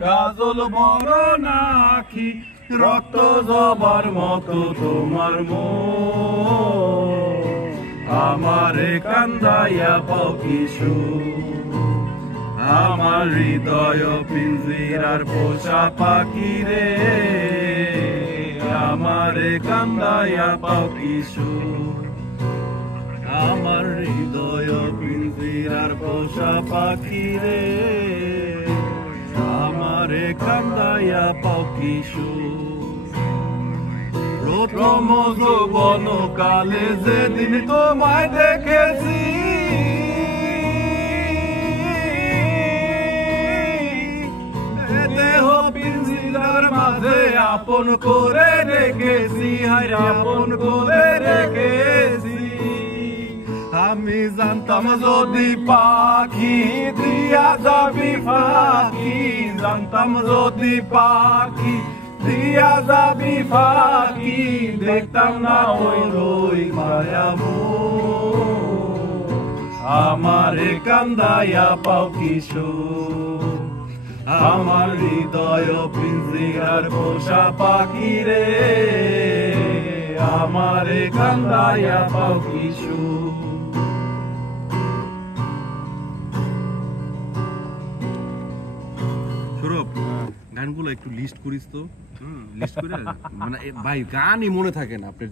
কাজল বরণ আখি রক্ত জবার মতো তোমার মন আমারে কান্দাইয়া পাও কিশোর আমার হৃদয় পিঞ্জিরার পোষা পাখি রে আমারে কান্দাইয়া পাও কিশোর আমার হৃদয় পিঞ্জিরার পোষা পাখি রে আমারে কান্দাইয়া পাও কিশোর প্রথম যৌবন কালে যেদিন তোমায় দেখেছি দেহ পিঞ্জিরার মাঝে আপন করে রেখেছি হায় আপন করে রেখেছি আমি জানতাম যদি পাখি দিয়া যাবি ফাঁকি জানতাম যদি পাখি দিয়া যাবি ফাঁকি দেখতাম না ওই রই মায়ামো আমারে কান্দাইয়া পাও কিশোর আমার হৃদয় পিঞ্জিরার পোষা পাখি রে আমারে কান্দাইয়া পাও কিশোর সৌরভ গানগুলো একটু লিস্ট করিস তো লিস্ট করে মানে ভাই গানই মনে থাকে না আপনার